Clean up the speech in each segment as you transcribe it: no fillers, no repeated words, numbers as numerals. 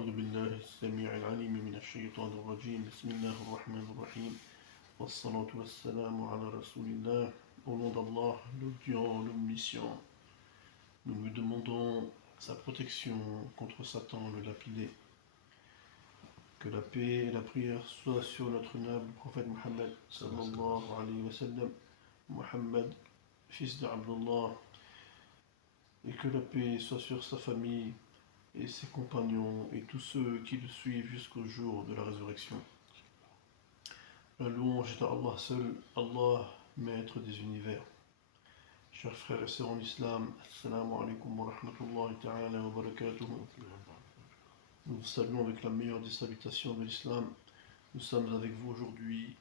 أعوذ بالله السميع العليم من الشيطان الرجيم بسم الله الرحمن الرحيم والصلاة والسلام على رسول الله. Au nom d'Allah, l'audient, l'omniscient, nous lui demandons sa protection contre Satan, le lapidé. Que la paix et la prière soient sur notre noble prophète Mohammed sallallahu alayhi wa sallam, Mohammed, fils d'Abdullah, et que la paix soit sur sa famille et ses compagnons et tous ceux qui le suivent jusqu'au jour de la résurrection. La louange est à Allah seul, Allah, maître des univers. Chers frères et sœurs en islam, assalamu alaikum wa rahmatullahi ta'ala wa barakatuh. Nous vous saluons avec la meilleure des salutations de l'islam. Nous sommes avec vous aujourd'hui,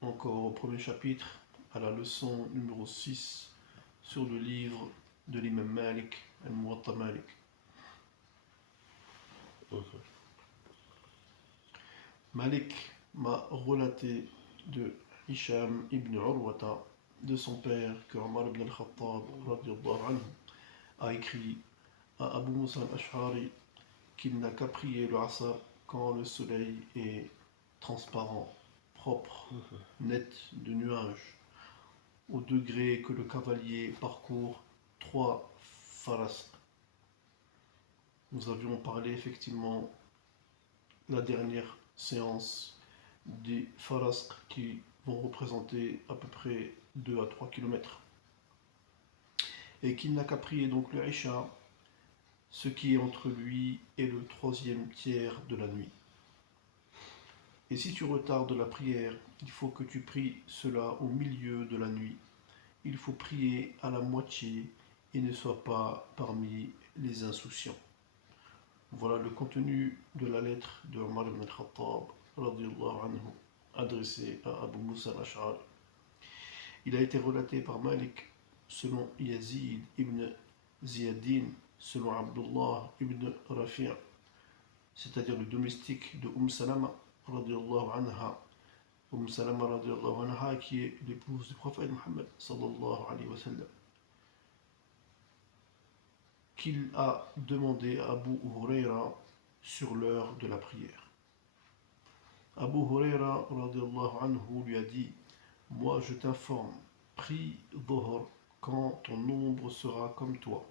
encore au premier chapitre, à la leçon numéro 6, sur le livre de l'imam Malik, Al-Muwatta Malik. Malik m'a relaté de Hisham ibn Urwata, de son père, que Omar ibn al-Khattab a écrit à Abu Musa al-Ash'ari qu'il n'a qu'à prier le Asr quand le soleil est transparent, propre, net de nuages, au degré que le cavalier parcourt 3 farasq. Nous avions parlé effectivement la dernière séance des farasq qui vont représenter à peu près 2 à 3 km. Et qu'il n'a qu'à prier donc le Isha, ce qui est entre lui et le 3e tiers de la nuit. Et si tu retardes la prière, il faut que tu pries cela au milieu de la nuit. Il faut prier à la moitié et ne sois pas parmi les insouciants. Voilà le contenu de la lettre de Omar ibn al-Khattab adressée à Abu Musa al-Ash'ari. Il a été relaté par Malik selon Yazid ibn Ziyadin, selon Abdullah ibn Rafi', c'est-à-dire le domestique de Salama radiallahu anha. Salama radiallahu anha qui est l'épouse du prophète Mohammed sallallahu alayhi wa sallam, qu'il a demandé à Abu Huraira sur l'heure de la prière. Abu Huraira radiallahu anhu lui a dit: moi je t'informe, prie Dhuhr quand ton nombre sera comme toi,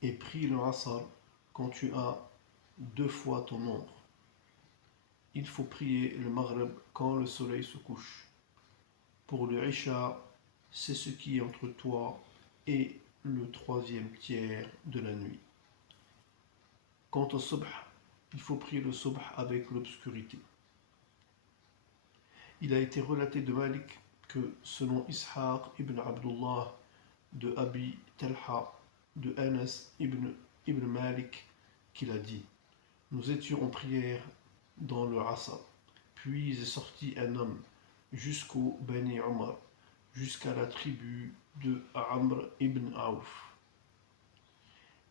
et prie le Asr quand tu as 2 fois ton nombre. Il faut prier le Maghrib quand le soleil se couche. Pour le Isha, c'est ce qui est entre toi et le 3e tiers de la nuit. Quant au Subh, il faut prier le Subh avec l'obscurité. Il a été relaté de Malik que selon Ishaq ibn Abdullah, de Abi Talha, de Anas ibn Malik, qu'il a dit: nous étions en prière dans le Asr, puis est sorti un homme jusqu'au Bani Omar, jusqu'à la tribu de Amr ibn Auf.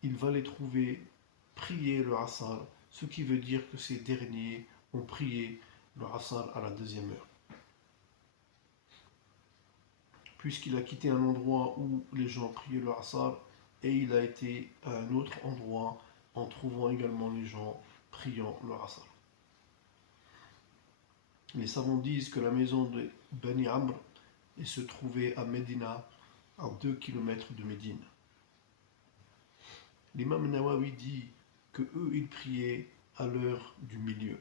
Il va les trouver prier le Asr, ce qui veut dire que ces derniers ont prié le Asr à la 2e heure. Puisqu'il a quitté un endroit où les gens priaient le Asr et il a été à un autre endroit en trouvant également les gens priant le Asr. Les savants disent que la maison de Bani Amr se trouvait à Médina, à 2 km de Médine. L'imam Nawawi dit que eux ils priaient à l'heure du milieu.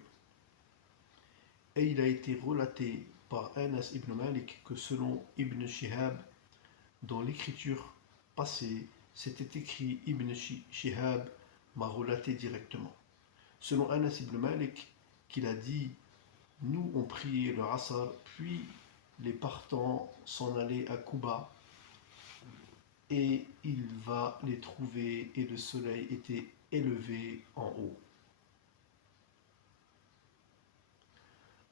Et il a été relaté par Anas ibn Malik que selon Ibn Shihab, dans l'écriture passée, c'était écrit Ibn Shihab m'a relaté directement. Selon Anas ibn Malik, qu'il a dit: nous on priait le Asr, puis les partants s'en allaient à Quba, et il va les trouver et le soleil était élevé en haut.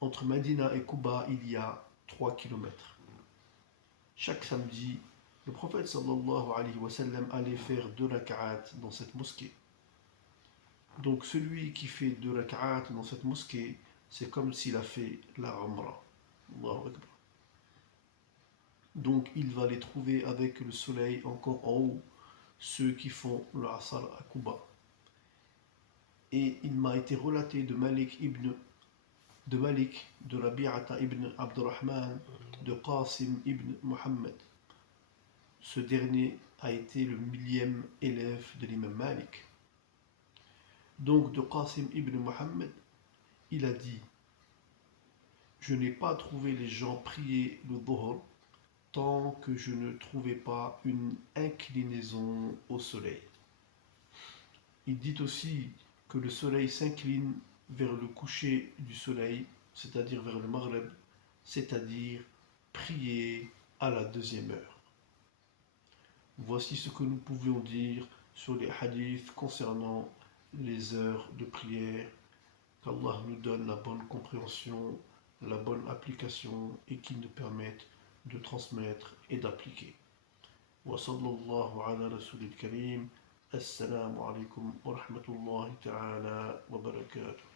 Entre Medina et Quba, il y a 3 km. Chaque samedi, le prophète sallallahu alayhi wa sallam allait faire 2 rak'at dans cette mosquée. Donc celui qui fait 2 rak'at dans cette mosquée, c'est comme s'il a fait la Umrah. Allahu Akbar. Donc il va les trouver avec le soleil encore en haut, ceux qui font le Asr à Quba. Et il m'a été relaté de Malik, de Rabi'ata ibn Abdurrahman, de Qasim ibn Muhammad. Ce dernier a été le millième élève de l'imam Malik. Donc de Qasim ibn Muhammad, il a dit: je n'ai pas trouvé les gens prier le dhuhr tant que je ne trouvais pas une inclinaison au soleil. Il dit aussi que le soleil s'incline vers le coucher du soleil, c'est-à-dire vers le Maghreb, c'est-à-dire prier à la deuxième heure. Voici ce que nous pouvions dire sur les hadiths concernant les heures de prière. Qu'Allah nous donne la bonne compréhension, la bonne application et qu'il nous permette de transmettre et d'appliquer. Wa sallallahu ala rasulil karim. Assalamu alaikum wa rahmatullahi ta'ala wa barakatuh.